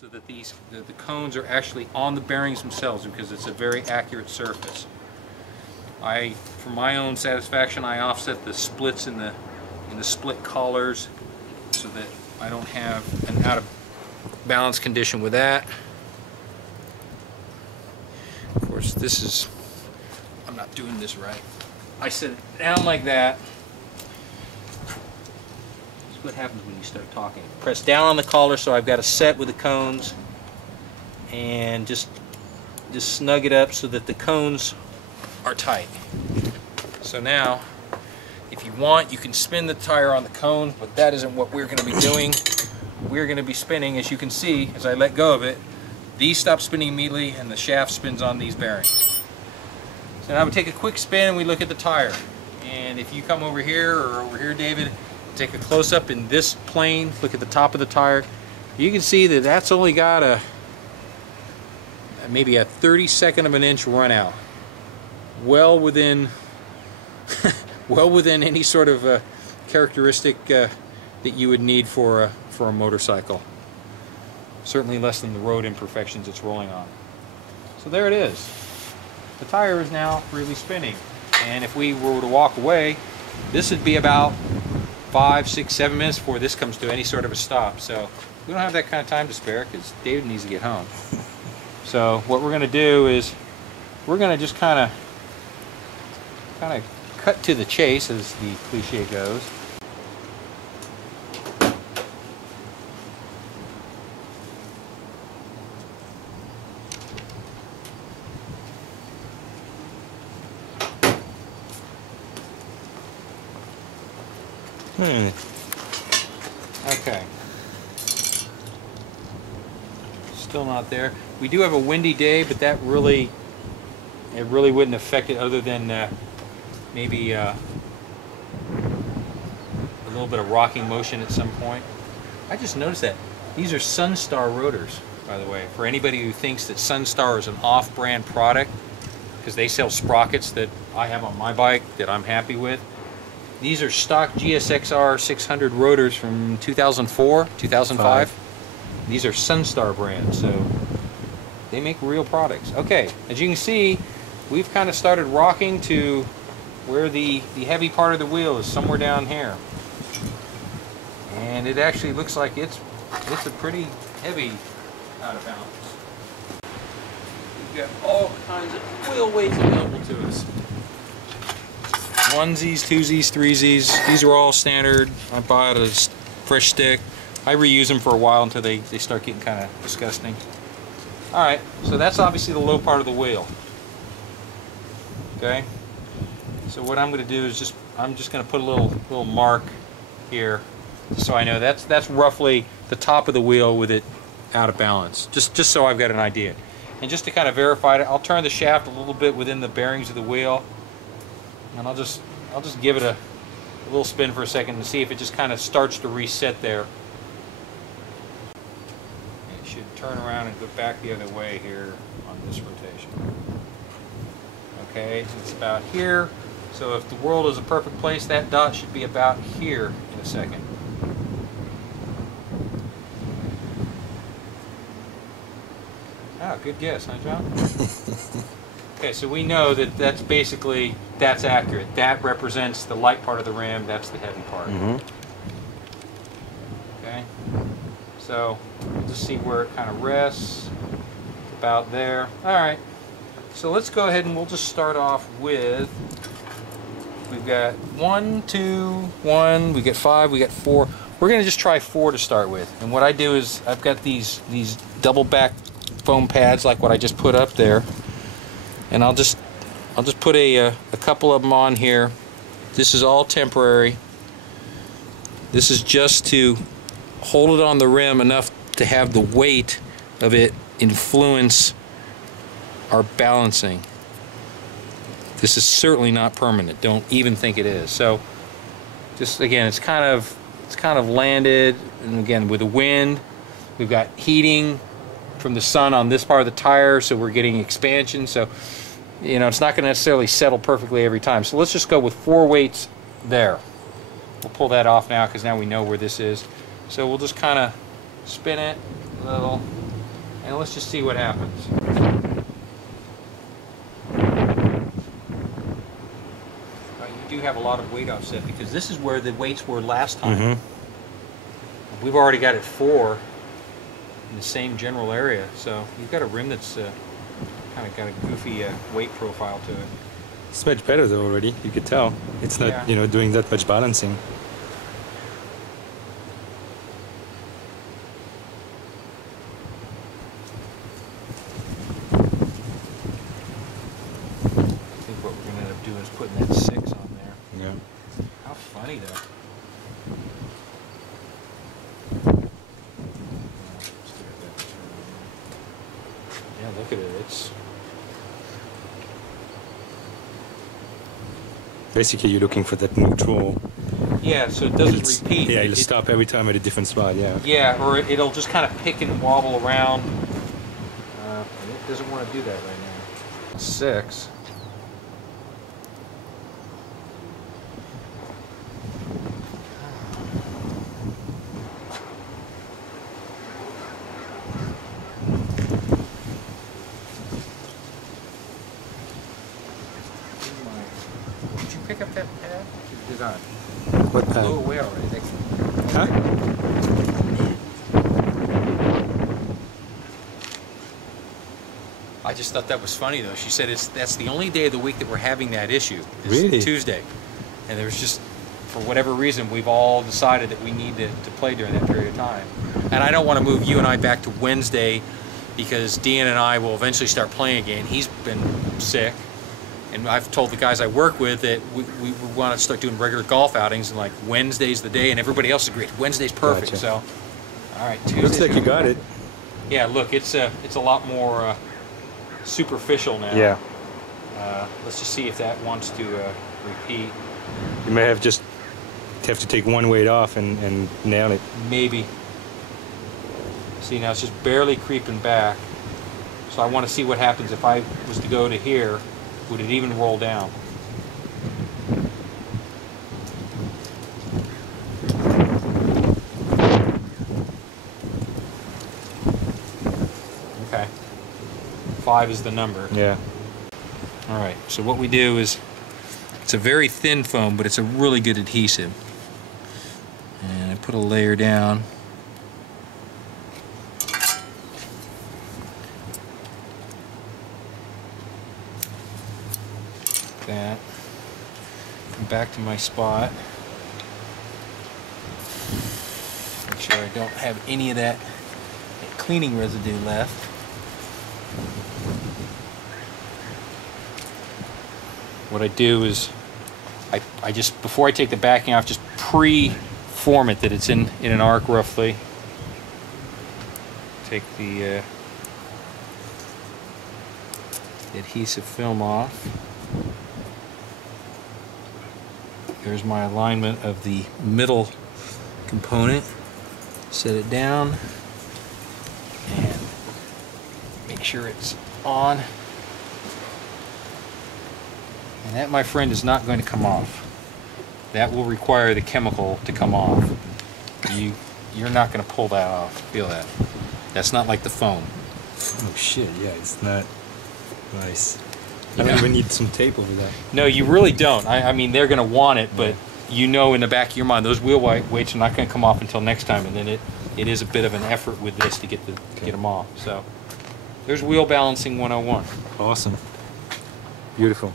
so that the cones are actually on the bearings themselves, because it's a very accurate surface. For my own satisfaction, I offset the splits in the split collars so that I don't have an out of balance condition with that. Of course, I'm not doing this right. I set it down like that. This is what happens when you start talking. Press down on the collar so I've got a set with the cones, and just snug it up so that the cones are tight. So now, if you want, you can spin the tire on the cone, but that isn't what we're going to be doing. We're going to be spinning, as you can see, as I let go of it, these stop spinning immediately and the shaft spins on these bearings. So now we take a quick spin and we look at the tire. And if you come over here, or over here, David, take a close-up in this plane, look at the top of the tire, you can see that that's only got maybe a 32nd of an inch run out. Well within any sort of characteristic that you would need for a motorcycle. Certainly less than the road imperfections it's rolling on. So there it is. The tire is now freely spinning, and if we were to walk away, this would be about 5, 6, 7 minutes before this comes to any sort of a stop. So we don't have that kind of time to spare, because David needs to get home. So what we're going to do is we're going to just kind of cut to the chase, as the cliche goes. Okay. Still not there. We do have a windy day, but it really wouldn't affect it, other than maybe a little bit of rocking motion at some point. I just noticed that these are Sunstar rotors, by the way. For anybody who thinks that Sunstar is an off-brand product, because they sell sprockets that I have on my bike that I'm happy with. These are stock GSXR 600 rotors from 2004, 2005. These are Sunstar brands, so they make real products. Okay, as you can see, we've kind of started rocking to where the heavy part of the wheel is somewhere down here. And it actually looks like it's a pretty heavy out of balance. We've got all kinds of wheel weights available to us. Onesies, twosies, threesies, these are all standard. I bought a fresh stick. I reuse them for a while until they start getting kind of disgusting. Alright, so that's obviously the low part of the wheel. Okay? So what I'm going to do is I'm just going to put a little mark here, so I know that's roughly the top of the wheel with it out of balance. Just so I've got an idea. And just to kind of verify it, I'll turn the shaft a little bit within the bearings of the wheel. And I'll just give it a little spin for a second to see if it just kind of starts to reset there. It should turn around and go back the other way here on this rotation. Okay, it's about here. So if the world is a perfect place, that dot should be about here in a second. Ah, good guess, huh, John? Okay, so we know that that's accurate. That represents the light part of the rim, that's the heavy part. Okay, so we'll just see where it kind of rests, about there. Alright, so let's go ahead and we'll just start off with, we've got 1, 2, 1, we got 5, we got 4. We're going to just try 4 to start with. And what I do is I've got these double back foam pads like what I just put up there. And I'll just put a couple of them on here. This is all temporary. This is just to hold it on the rim enough to have the weight of it influence our balancing. This is certainly not permanent. Don't even think it is. So just again, it's kind of landed, and again with the wind, we've got heating from the sun on this part of the tire, so we're getting expansion. So you know, it's not going to necessarily settle perfectly every time. So let's just go with 4 weights there. We'll pull that off now because now we know where this is. So we'll just kind of spin it a little. and let's just see what happens. You do have a lot of weight offset because this is where the weights were last time. Mm-hmm. We've already got it 4 in the same general area, so you've got a rim that's kind of got a goofy weight profile to it. It's much better though already. You could tell it's not Yeah. doing that much balancing. I think what we're going to end up doing is putting that 6 on there. Yeah. How funny though. Yeah, look at it. It's Basically, you're looking for that neutral. yeah, so it doesn't repeat. Yeah, it'll It- stop every time at a different spot. Yeah. Yeah, or it'll just kind of pick and wobble around. And it doesn't want to do that right now. 6. Did you pick up that pad? Design. What Blew pad? away already. Huh? I just thought that was funny though. She said that's the only day of the week that we're having that issue. Is Really? Tuesday. And there's just, for whatever reason, we've all decided that we need to play during that period of time. And I don't want to move you and I back to Wednesday because Dean and I will eventually start playing again. He's been sick. And I've told the guys I work with that we want to start doing regular golf outings, and like Wednesday's the day, and everybody else agreed Wednesday's perfect. Gotcha. So, all right, Tuesday's Looks like you got it. Yeah, look, it's a lot more superficial now. Yeah. Let's just see if that wants to repeat. You may have to take one weight off and nail it. Maybe. See, now it's just barely creeping back. So I want to see what happens if I was to go to here. Would it even roll down? Okay. 5 is the number. Yeah. All right, so what we do is, it's a very thin foam, but it's a really good adhesive. And I put a layer down. That. Come back to my spot. Make sure I don't have any of that cleaning residue left. What I do is I just, before I take the backing off, just pre-form it that it's in an arc roughly. Take the adhesive film off. There's my alignment of the middle component. Set it down and make sure it's on. And that, my friend, is not going to come off. That will require the chemical to come off. You're not going to pull that off. Feel that? That's not like the foam. Oh shit! Yeah, it's not nice. I Yeah. don't even need some tape over that. No, you really don't. I mean, they're going to want it, but you know in the back of your mind, those wheel weights are not going to come off until next time, and then it is a bit of an effort with this to get them off. So there's wheel balancing 101. Awesome. Beautiful.